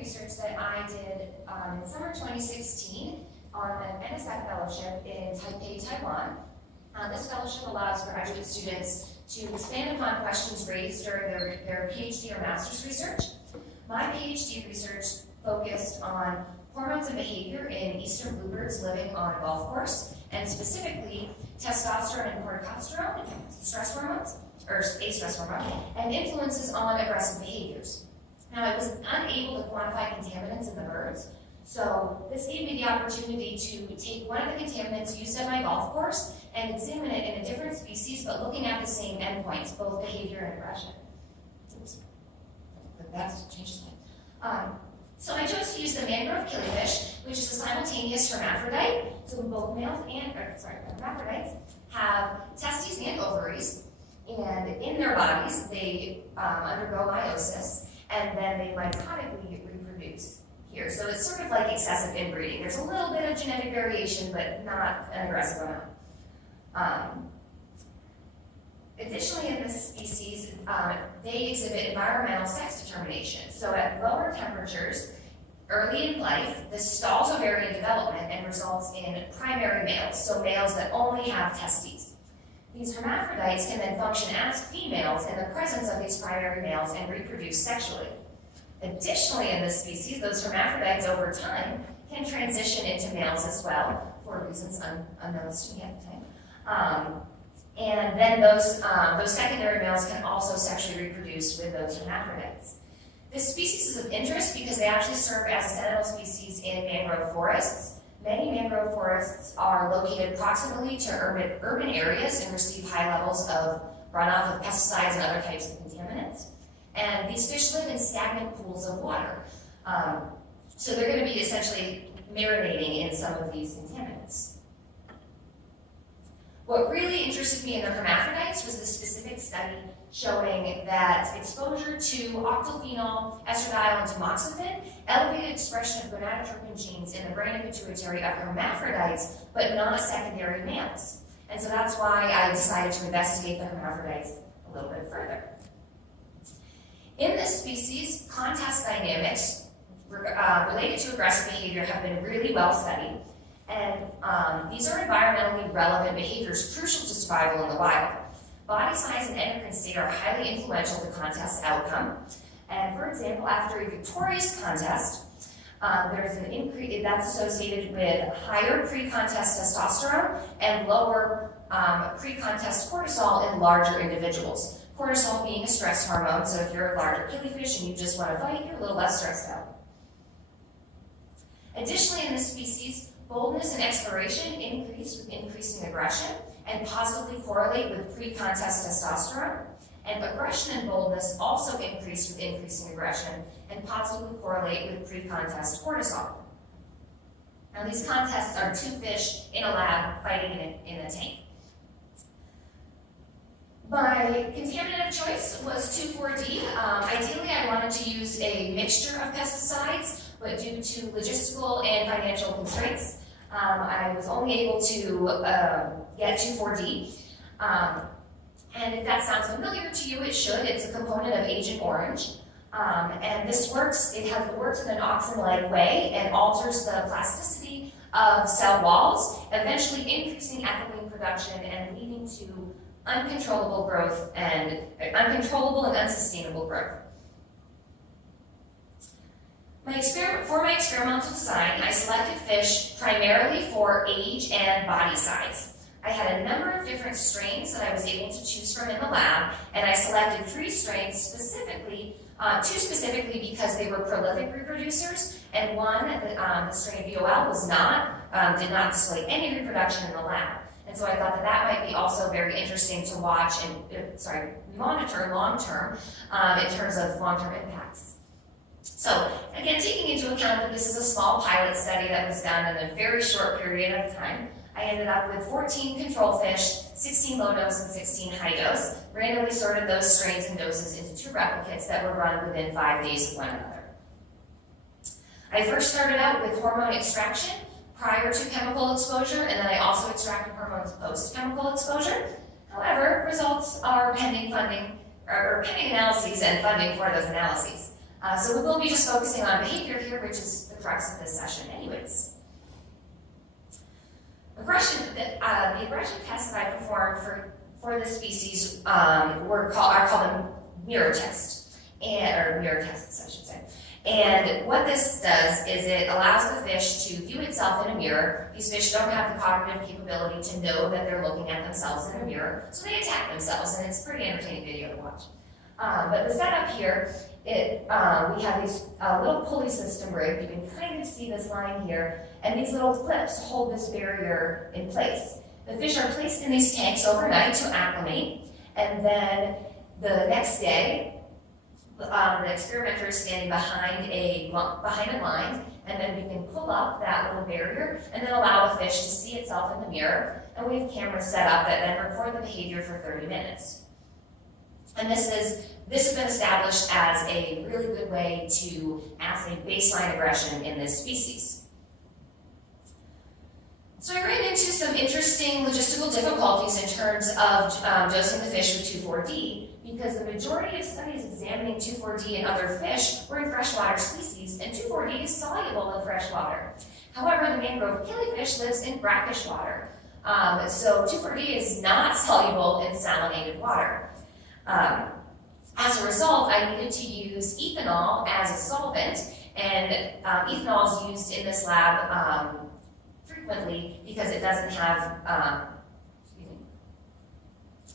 research that I did in summer 2016 on an NSF fellowship in Taipei, Taiwan. This fellowship allows graduate students to expand upon questions raised during their PhD or master's research. My PhD research focused on hormones and behavior in eastern bluebirds living on a golf course, and specifically testosterone and corticosterone, stress hormones, or a stress hormone, and influences on aggressive behaviors. Now, I was unable to quantify contaminants in the birds, so this gave me the opportunity to take one of the contaminants used at my golf course and examine it in a different species, but looking at the same endpoints, both behavior and aggression. Oops. That changes my. So I chose to use the mangrove killifish, which is a simultaneous hermaphrodite. So both males and, hermaphrodites have testes and ovaries, and in their bodies they undergo meiosis, and then they mitotically reproduce here. So it's sort of like excessive inbreeding. There's a little bit of genetic variation, but not an aggressive amount. Additionally, in this species, they exhibit environmental sex determination. So at lower temperatures, early in life, this stalls ovarian development and results in primary males, so males that only have testes. These hermaphrodites can then function as females in the presence of these primary males and reproduce sexually. Additionally, in this species, those hermaphrodites over time can transition into males as well, for reasons unknown to me at the time. And then those secondary males can also sexually reproduce with those hermaphrodites. This species is of interest because they actually serve as a sentinel species in mangrove forests. Many mangrove forests are located proximally to urban areas and receive high levels of runoff of pesticides and other types of contaminants. And these fish live in stagnant pools of water. So they're going to be essentially marinating in some of these contaminants. What really interested me in the hermaphrodites was the specific study showing that exposure to octylphenol, estradiol, and tamoxifen elevated expression of gonadotropin genes in the brain and pituitary of hermaphrodites, but not secondary males. And so that's why I decided to investigate the hermaphrodites a little bit further. In this species, contest dynamics related to aggressive behavior have been really well studied. And these are environmentally relevant behaviors crucial to survival in the wild. Body size and endocrine state are highly influential to contest outcome. And for example, after a victorious contest, there's an increase that's associated with higher pre-contest testosterone and lower pre-contest cortisol in larger individuals. Cortisol being a stress hormone, so if you're a larger killifish and you just want to fight, you're a little less stressed out. Additionally, in this species, boldness and exploration increase with increasing aggression and positively correlate with pre-contest testosterone. And aggression and boldness also increase with increasing aggression and positively correlate with pre-contest cortisol. Now, these contests are two fish in a lab fighting in a tank. My contaminant of choice was 2,4-D. Ideally, I wanted to use a mixture of pesticides, but due to logistical and financial constraints, I was only able to get 2,4-D. And if that sounds familiar to you, it should. It's a component of Agent Orange. And this works, it works in an auxin-like way and alters the plasticity of cell walls, eventually increasing ethylene production and leading to uncontrollable growth and uncontrollable and unsustainable growth. For my experimental design, I selected fish primarily for age and body size. I had a number of different strains that I was able to choose from in the lab, and I selected 3 strains specifically, 2 specifically because they were prolific reproducers, and one, the strain VOL, did not display any reproduction in the lab. And so I thought that might be also very interesting to watch and, monitor long-term in terms of long-term impacts. So, again, taking into account that this is a small pilot study that was done in a very short period of time, I ended up with 14 control fish, 16 low dose and 16 high dose, randomly sorted those strains and doses into 2 replicates that were run within 5 days of one another. I first started out with hormone extraction prior to chemical exposure, and then I also extracted hormones post-chemical exposure. However, results are pending analyses and funding for those analyses. So we will be just focusing on behavior here, which is the crux of this session anyways. Aggression, the aggression tests that I performed for this species are called a mirror test, or mirror tests, I should say. And what this does is it allows the fish to view itself in a mirror. These fish don't have the cognitive capability to know that they're looking at themselves in a mirror, so they attack themselves, and it's a pretty entertaining video to watch. But the setup here, we have this little pulley system rig. You can kind of see this line here, and these little clips hold this barrier in place. The fish are placed in these tanks overnight to acclimate, and then the next day, the experimenter is standing behind a line, and then we can pull up that little barrier and then allow the fish to see itself in the mirror, and we have cameras set up that then record the behavior for 30 minutes. And this has been established as a really good way to assay baseline aggression in this species. So I ran into some interesting logistical difficulties in terms of dosing the fish with 2,4-D, because the majority of studies examining 2,4-D in other fish were in freshwater species, and 2,4-D is soluble in freshwater. However, the mangrove killifish lives in brackish water, so 2,4-D is not soluble in salinated water. As a result, I needed to use ethanol as a solvent, and ethanol is used in this lab frequently because it doesn't have,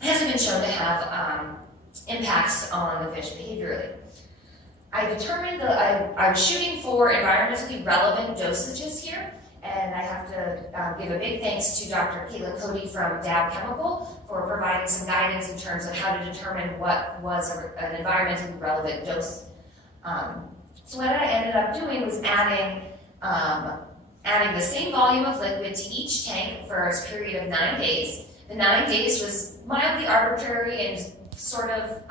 hasn't been shown to have impacts on the fish behaviorally. I determined that I was shooting for environmentally relevant dosages here, and I have to give a big thanks to Dr. Caitlin Cody from Dow Chemical for providing some guidance in terms of how to determine what was an environmentally relevant dose. So what I ended up doing was adding the same volume of liquid to each tank for a period of 9 days. The 9 days was mildly arbitrary and sort of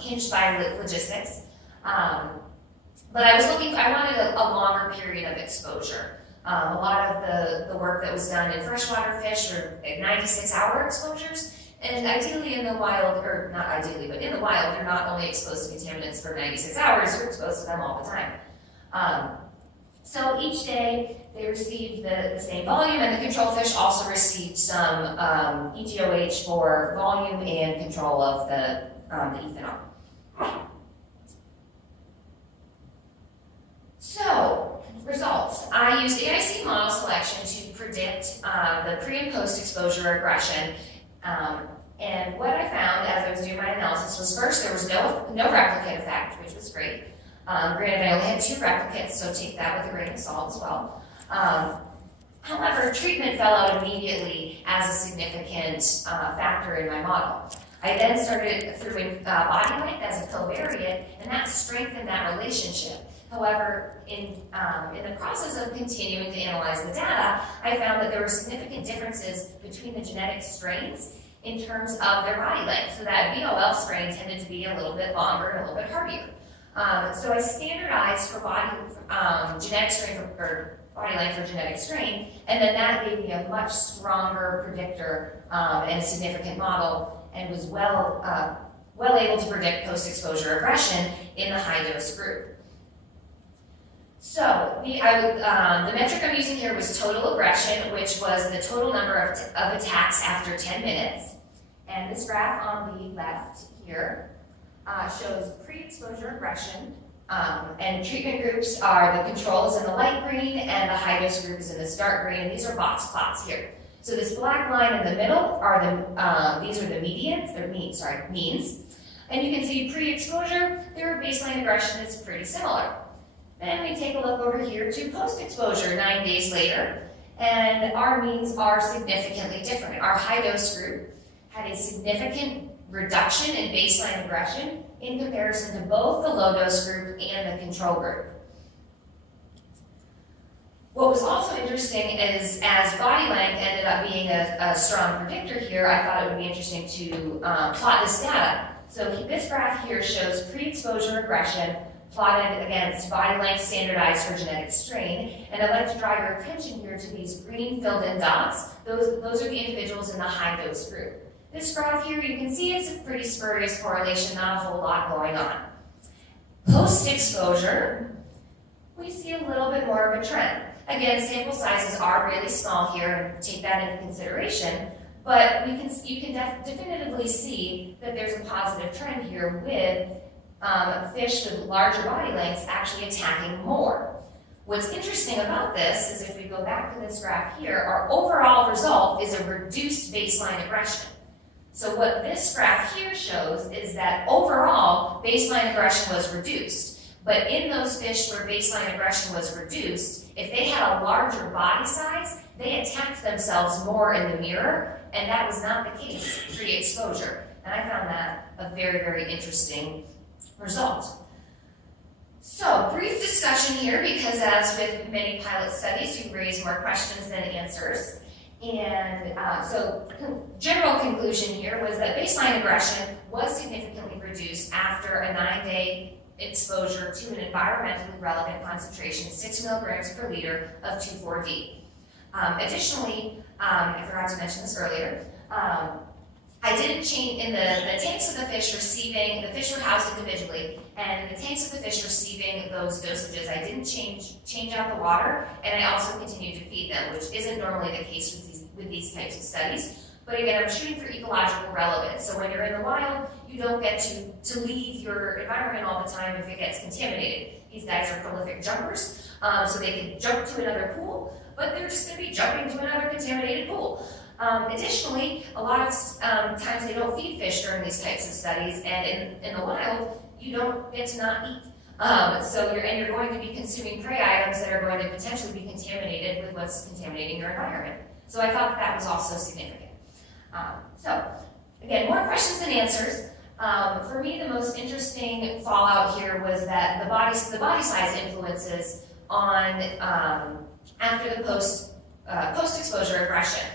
hinged by logistics. But I wanted a longer period of exposure. A lot of the work that was done in freshwater fish are 96-hour exposures, and ideally in the wild, or not ideally, but in the wild, you're not only exposed to contaminants for 96 hours, you're exposed to them all the time. So each day they received the same volume, and the control fish also received some ETOH for volume and control of the ethanol. So, results. I used AIC model selection to predict the pre and post exposure aggression. And what I found as I was doing my analysis was, first, there was no replicate effect, which was great. Granted, I only had 2 replicates, so take that with a grain of salt as well. However, treatment fell out immediately as a significant factor in my model. I then started through body length as a covariate, and that strengthened that relationship. However, in the process of continuing to analyze the data, I found that there were significant differences between the genetic strains in terms of their body length. So that VOL strain tended to be a little bit longer and a little bit hardier. So I standardized for genetic strain or body length for genetic strain, and then that gave me a much stronger predictor and significant model, and was well able to predict post-exposure aggression in the high-dose group. So the metric I'm using here was total aggression, which was the total number of attacks after 10 minutes. And this graph on the left here shows pre-exposure aggression, and treatment groups are the controls in the light green and the high-dose group is in this dark green, and these are box plots here. So this black line in the middle are these are the means. And you can see pre-exposure, their baseline aggression is pretty similar. Then we take a look over here to post-exposure 9 days later, and our means are significantly different. Our high-dose group had a significant reduction in baseline aggression in comparison to both the low-dose group and the control group. What was also interesting is, as body length ended up being a strong predictor here, I thought it would be interesting to plot this data. So this graph here shows pre-exposure aggression plotted against body length standardized for genetic strain, and I'd like to draw your attention here to these green filled-in dots. Those are the individuals in the high-dose group. This graph here, you can see it's a pretty spurious correlation, not a whole lot going on. Post-exposure, we see a little bit more of a trend. Again, sample sizes are really small here, and take that into consideration, but you can definitively see that there's a positive trend here with fish with larger body lengths actually attacking more. What's interesting about this is if we go back to this graph here, our overall result is a reduced baseline aggression. So what this graph here shows is that overall baseline aggression was reduced. But in those fish where baseline aggression was reduced, if they had a larger body size, they attacked themselves more in the mirror, and that was not the case pre-exposure. And I found that a very, very interesting result. So, brief discussion here, because as with many pilot studies, you raise more questions than answers. And general conclusion here was that baseline aggression was significantly reduced after a 9-day exposure to an environmentally relevant concentration, 6 milligrams per liter of 2,4-D. Additionally, I forgot to mention this earlier, I didn't change, in the tanks of the fish receiving, the fish were housed individually, and in the tanks of the fish receiving those dosages, I didn't change out the water, and I also continued to feed them, which isn't normally the case with these types of studies. But again, I'm shooting for ecological relevance. So when you're in the wild, you don't get to leave your environment all the time if it gets contaminated. These guys are prolific jumpers, so they can jump to another pool, but they're just going to be jumping to another contaminated pool. Additionally, a lot of times they don't feed fish during these types of studies, and in the wild, you don't get to not eat. So you're going to be consuming prey items that are going to potentially be contaminated with what's contaminating your environment. So I thought that was also significant. So again, more questions than answers. For me, the most interesting fallout here was that the body size influences on after the post-exposure aggression.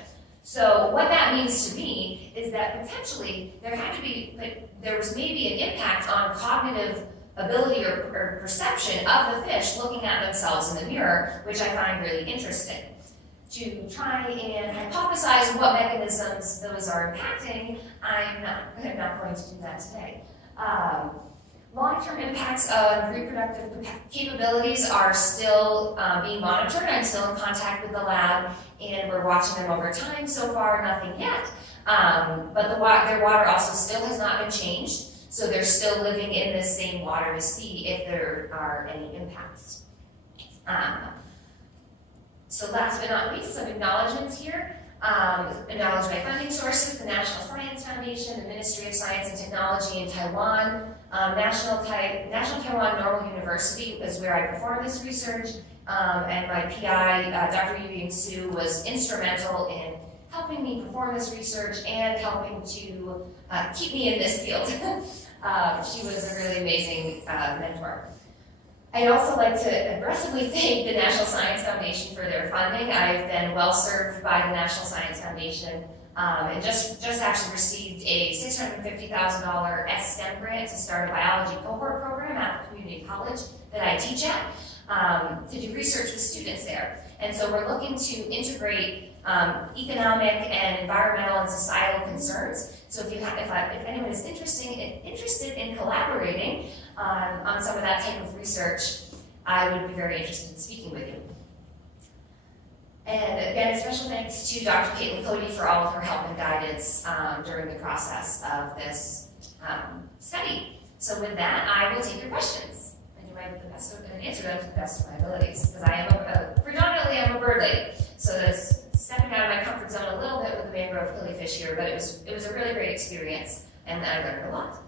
So what that means to me is that potentially there was maybe an impact on cognitive ability or perception of the fish looking at themselves in the mirror, which I find really interesting. To try and hypothesize what mechanisms those are impacting, I'm not going to do that today. Long-term impacts of reproductive capabilities are still being monitored. I'm still in contact with the lab, and we're watching them over time. So far, nothing yet. But their water also still has not been changed, so they're still living in this same water to see if there are any impacts. So last but not least, some acknowledgements here. Acknowledge my funding sources, the National Science Foundation, the Ministry of Science and Technology in Taiwan, National Taiwan Normal University is where I performed this research, and my PI, Dr. Yu Su, was instrumental in helping me perform this research and helping to keep me in this field. She was a really amazing mentor. I'd also like to aggressively thank the National Science Foundation for their funding. I've been well served by the National Science Foundation and just actually received a $650,000 STEM grant to start a biology cohort program at the community college that I teach at to do research with students there. And so we're looking to integrate economic and environmental and societal concerns. So if anyone is interested in collaborating on some of that type of research, I would be very interested in speaking with you. And again, a special thanks to Dr. Caitlin Cody for all of her help and guidance during the process of this study. So with that, I will take your questions and do my best and answer them to the best of my abilities, because I am predominantly I'm a bird lady, so that's stepping out of my comfort zone a little bit with the mangrove killifish here, but it was a really great experience, and I learned a lot.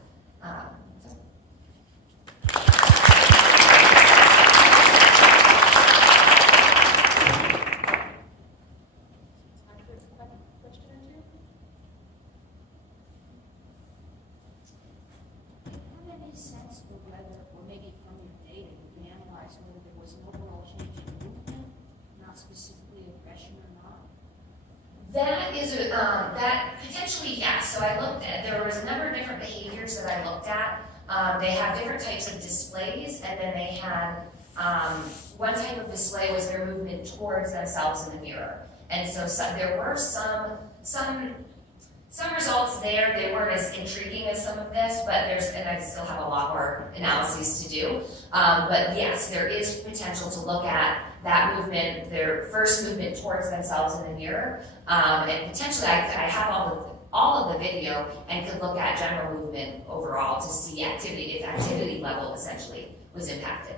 That potentially, yes. So I looked at, there was a number of different behaviors that I looked at. They have different types of displays, and then they had, one type of display was their movement towards themselves in the mirror. And so there were some some results there. They weren't as intriguing as some of this, but and I still have a lot more analyses to do. But yes, there is potential to look at that movement, their first movement towards themselves in the mirror, and potentially I have all of the video and could look at general movement overall to see if activity level essentially was impacted.